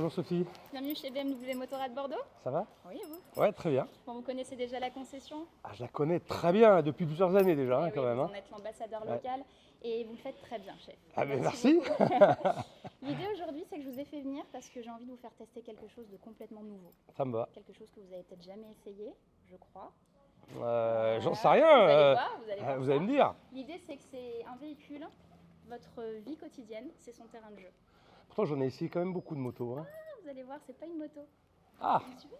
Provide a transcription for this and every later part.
Bonjour Sophie, Bienvenue chez BMW Motorrad Bordeaux. ça va? Oui, et vous? Ouais, très bien. Bon, vous connaissez déjà la concession? Ah, je la connais très bien depuis plusieurs années déjà, Eh hein, oui, quand même. vous Hein. en êtes l'ambassadeur Ouais. local et vous le faites très bien, chef. Ah, mais merci. Beaucoup. L'idée aujourd'hui, c'est que je vous ai fait venir parce que j'ai envie de vous faire tester quelque chose de complètement nouveau. Ça me va. Quelque chose que vous avez peut-être jamais essayé, je crois. J'en sais rien. Vous allez voir, vous allez voir Vous ça. allez me dire. L'idée, c'est que c'est un véhicule, votre vie quotidienne, c'est son terrain de jeu. Pourtant, j'en ai essayé quand même beaucoup de motos. Hein. Ah, vous allez voir, c'est pas une moto. Ah, Vous me suivez?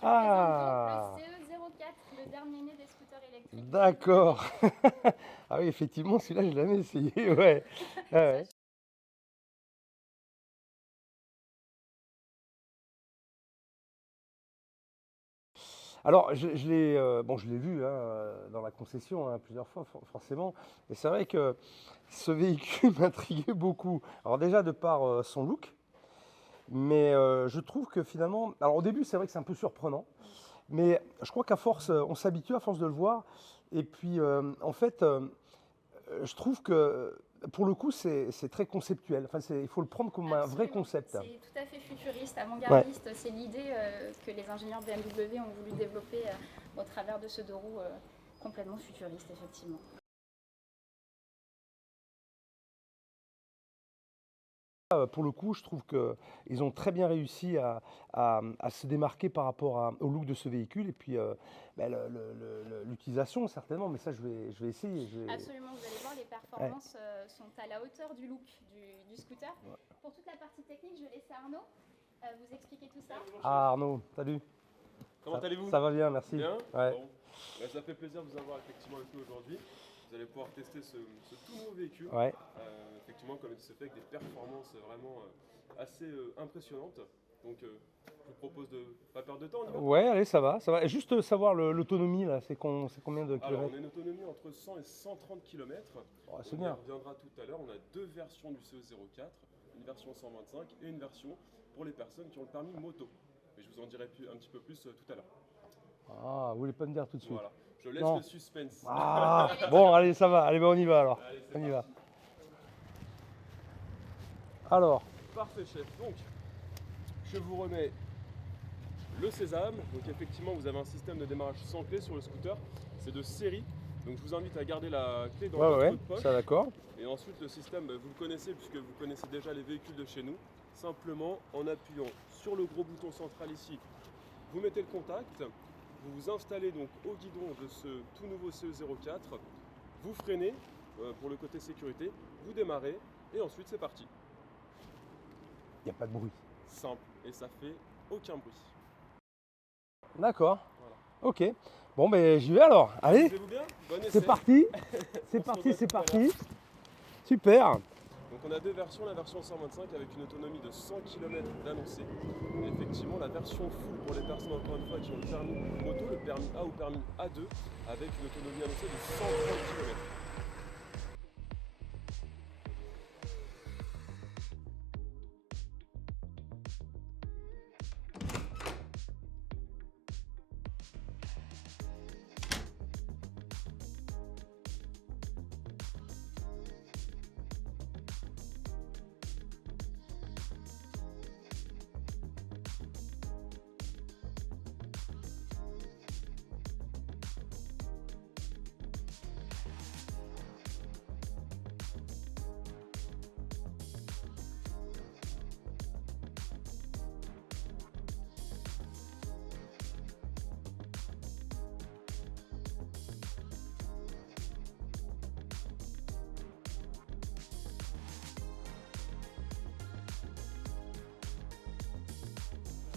ah, Le CE04, le dernier né des scooters électriques. d'accord. Ah oui, effectivement, celui-là, je l'ai jamais essayé. Ouais. Ouais. Alors, je l'ai vu hein, dans la concession hein, plusieurs fois, forcément. Et c'est vrai que ce véhicule m'intriguait beaucoup. Alors déjà, de par son look, mais je trouve que finalement, alors au début, c'est vrai que c'est un peu surprenant, mais je crois qu'à force, on s'habitue à force de le voir. Et puis, en fait, je trouve que pour le coup, c'est très conceptuel. Enfin, il faut le prendre comme un vrai Absolument. concept. C'est tout à fait futuriste, Ouais. avant-gardiste. C'est l'idée que les ingénieurs BMW ont voulu développer au travers de ce deux roues complètement futuriste, effectivement. Pour le coup, je trouve qu'ils ont très bien réussi à se démarquer par rapport au look de ce véhicule et puis l'utilisation certainement, mais ça je vais essayer. Absolument, vous allez voir, les performances sont à la hauteur du look du scooter. Ouais. Pour toute la partie technique, je laisse Arnaud vous expliquer tout ça. Ah Arnaud, salut. Comment allez-vous? Ça va bien, merci. Bien. Ouais. Bon. Bah, ça fait plaisir de vous avoir effectivement avec nous aujourd'hui. Vous allez pouvoir tester ce tout nouveau véhicule. Ouais. Effectivement, comme il se fait avec des performances vraiment assez impressionnantes. Donc, je vous propose de pas perdre de temps. On y va. Ouais, allez, ça va, ça va. Juste savoir l'autonomie là, c'est combien de Alors, kilomètres? on a une autonomie entre 100 et 130 km. Oh, c'est On y bien. reviendra tout à l'heure. On a deux versions du CE04, une version 125 et une version pour les personnes qui ont le permis moto. Mais je vous en dirai un petit peu plus tout à l'heure. Ah, vous voulez pas me dire tout de suite? Voilà, je laisse Non. le suspense. Ah, bon, allez, ça va. Allez, ben, on y va alors. Allez, c'est On y va. parti. Alors, Parfait chef, donc je vous remets le sésame. Donc effectivement vous avez un système de démarrage sans clé sur le scooter, c'est de série. Donc je vous invite à garder la clé dans ouais, votre poche. ça d'accord. Et ensuite le système, vous le connaissez puisque vous connaissez déjà les véhicules de chez nous. Simplement en appuyant sur le gros bouton central ici, vous mettez le contact, vous vous installez donc au guidon de ce tout nouveau CE04, vous freinez pour le côté sécurité, vous démarrez et ensuite c'est parti. Il n'y a pas de bruit. Simple et ça fait aucun bruit. D'accord. Voilà. Ok. Bon, ben j'y vais alors. Allez, Vous bien? Bon essai. c'est parti. C'est On se parti, revoit c'est tout à parti. Super. Donc on a deux versions, la version 125 avec une autonomie de 100 km d'annoncé. Et effectivement la version full pour les personnes encore une fois qui ont le permis moto, le permis A ou permis A2, avec une autonomie annoncée de 130 km.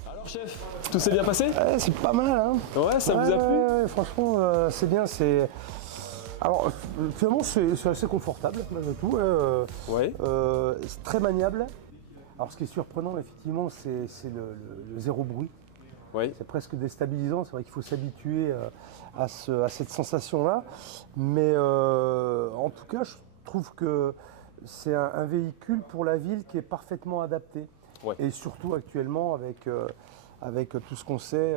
Alors chef, tout s'est bien passé? Ouais, c'est pas mal, hein. Ouais, ça vous a plu? Ouais, franchement, c'est bien. Alors, finalement, c'est assez confortable, malgré tout. Ouais. C'est très maniable. Alors, ce qui est surprenant, effectivement, c'est le zéro bruit. Ouais. C'est presque déstabilisant. C'est vrai qu'il faut s'habituer à cette sensation-là. Mais en tout cas, je trouve que c'est un véhicule pour la ville qui est parfaitement adapté. Ouais. Et surtout actuellement, avec tout ce qu'on sait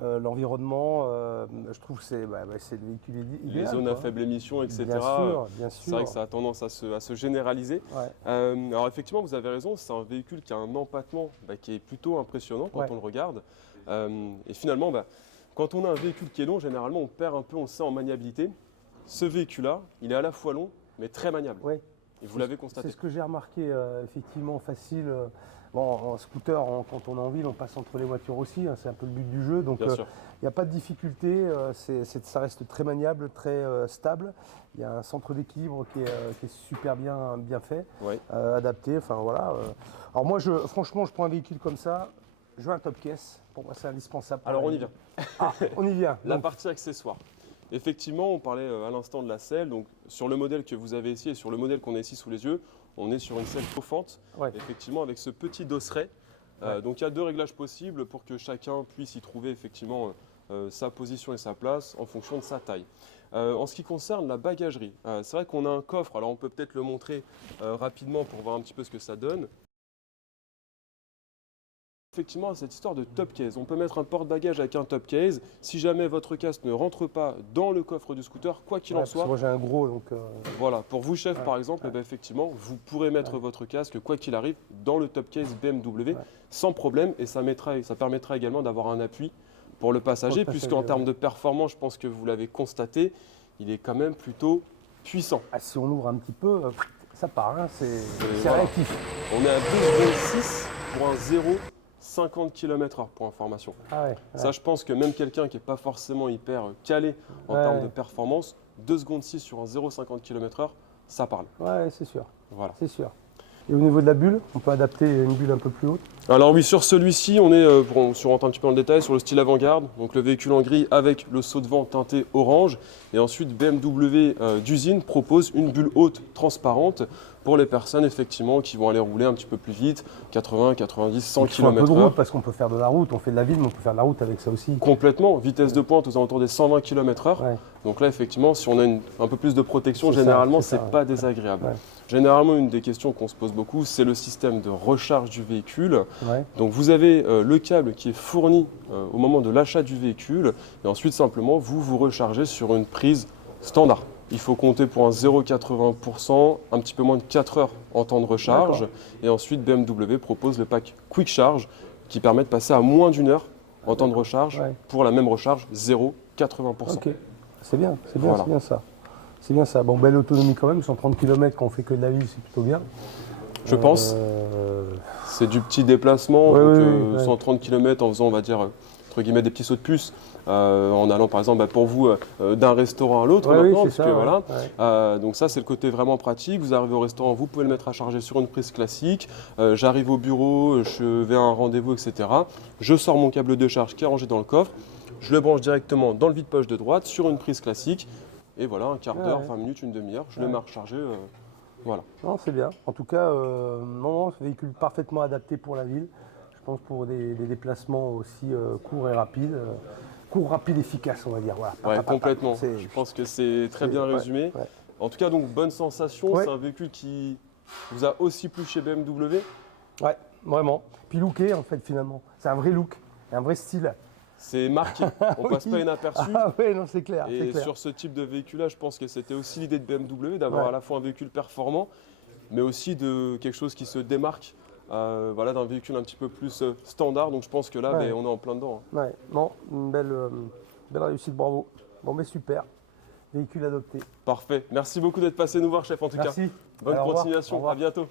l'environnement, je trouve que c'est le véhicule idéal. Les zones à quoi. faible émission, etc. Bien sûr, bien C'est vrai sûr. que ça a tendance à se généraliser. Ouais. Alors effectivement, vous avez raison, c'est un véhicule qui a un empattement qui est plutôt impressionnant quand Ouais. on le regarde. Et finalement, quand on a un véhicule qui est long, généralement on perd un peu, on sait, en maniabilité. Ce véhicule-là, il est à la fois long, mais très maniable. Ouais. Et vous l'avez C'est constaté. ce que j'ai remarqué, effectivement, facile. Bon, en scooter, quand on est en ville, on passe entre les voitures aussi, hein, c'est un peu le but du jeu. Donc, Bien il sûr. n'y a pas de difficulté, ça reste très maniable, très stable. Il y a un centre d'équilibre qui est super bien fait, Ouais. adapté. Enfin, voilà. Alors, moi, franchement, je prends un véhicule comme ça, je veux un top case. Pour moi, c'est indispensable. pour Alors la on y vie. vient. Ah, on y vient. La Donc, partie accessoire. Effectivement, on parlait à l'instant de la selle. Donc, sur le modèle que vous avez ici et sur le modèle qu'on a ici sous les yeux, on est sur une selle chauffante, ouais. effectivement, avec ce petit dosseret. Ouais. Donc, il y a 2 réglages possibles pour que chacun puisse y trouver effectivement sa position et sa place en fonction de sa taille. En ce qui concerne la bagagerie, c'est vrai qu'on a un coffre. Alors, on peut peut-être le montrer rapidement pour voir un petit peu ce que ça donne. Effectivement, cette histoire de top case, on peut mettre un porte-bagages avec un top case. Si jamais votre casque ne rentre pas dans le coffre du scooter, quoi qu'il Ouais, en parce que soit, moi, j'ai un gros, donc. voilà, pour vous chef Ouais, par exemple, ouais. eh ben, effectivement, vous pourrez mettre Ouais. votre casque, quoi qu'il arrive, dans le top case BMW Ouais. sans problème, et ça permettra également d'avoir un appui pour le passager, puisqu'en passager, termes ouais. de performance, je pense que vous l'avez constaté, il est quand même plutôt puissant. Ah, si on ouvre un petit peu, ça part, hein, c'est voilà. réactif. On est à 12,6 pour un 0,50 km/h pour information. Ah ouais, Ça, je pense que même quelqu'un qui n'est pas forcément hyper calé en Ouais. termes de performance, 2,6 sur un 0,50 km/h, ça parle. ouais, c'est sûr, Voilà. c'est sûr. Et au niveau de la bulle, on peut adapter une bulle un peu plus haute. Alors oui, sur celui-ci, on est, si on rentre un petit peu dans le détail, sur le style avant-garde, donc le véhicule en gris avec le saut de vent teinté orange. Et ensuite, BMW d'usine propose une bulle haute transparente pour les personnes effectivement qui vont aller rouler un petit peu plus vite, 80, 90, 100 Il faut un peu de km/h. route parce qu'on peut faire de la route, on fait de la ville, mais on peut faire de la route avec ça aussi. Complètement, vitesse de pointe aux alentours des 120 km/h. Ouais. Donc là, effectivement, si on a un peu plus de protection, C'est ça, généralement, c'est ça, c'est ouais. pas désagréable. Ouais. Généralement, une des questions qu'on se pose beaucoup, c'est le système de recharge du véhicule. Ouais. Donc vous avez le câble qui est fourni au moment de l'achat du véhicule et ensuite simplement vous rechargez sur une prise standard. Il faut compter pour un 0,80%, un petit peu moins de 4 heures en temps de recharge. D'accord. Et ensuite BMW propose le pack Quick Charge qui permet de passer à moins d'1 heure en temps de recharge Ouais. pour la même recharge 0,80%. Ok, c'est bien, Voilà. c'est bien ça. C'est bien ça. Bon, belle autonomie quand même, 130 km quand on fait que de la ville, c'est plutôt bien. Je pense. C'est du petit déplacement, Ouais, donc oui, ouais. 130 km en faisant, on va dire, entre guillemets, des petits sauts de puce, en allant par exemple pour vous d'un restaurant à l'autre Ouais, maintenant, oui, c'est parce que ça, ouais, voilà. ouais. Donc ça c'est le côté vraiment pratique. Vous arrivez au restaurant, vous pouvez le mettre à charger sur une prise classique. J'arrive au bureau, je vais à un rendez-vous, etc. Je sors mon câble de charge qui est rangé dans le coffre, je le branche directement dans le vide-poche de droite sur une prise classique. Et voilà, un quart d'heure, Ouais. 20 minutes, une demi-heure, je le Ouais. mets à recharger. Voilà. Non, c'est bien. En tout cas, non, ce véhicule parfaitement adapté pour la ville. Je pense pour des déplacements aussi courts et rapides. Courts, rapides, efficaces, on va dire. Voilà. Ouais, complètement. C'est- Je pense que c'est très bien ouais, résumé. ouais. En tout cas, donc bonne sensation. Ouais. C'est un véhicule qui vous a aussi plu chez BMW. Ouais, vraiment. Puis looké, en fait, finalement. C'est un vrai look, un vrai style. C'est marqué. On passe Oui. pas inaperçu. Ah ouais, non, c'est clair. c'est Et clair. sur ce type de véhicule-là, je pense que c'était aussi l'idée de BMW d'avoir Ouais. à la fois un véhicule performant, mais aussi de quelque chose qui se démarque. Voilà, d'un véhicule un petit peu plus standard. Donc je pense que là, Ouais. on est en plein dedans. Hein. Ouais, non, une belle réussite, bravo. Bon, mais super. Véhicule adopté. Parfait. Merci beaucoup d'être passé nous voir, chef, en tout cas. Merci. Bonne Alors, au revoir. Au continuation. revoir. À bientôt.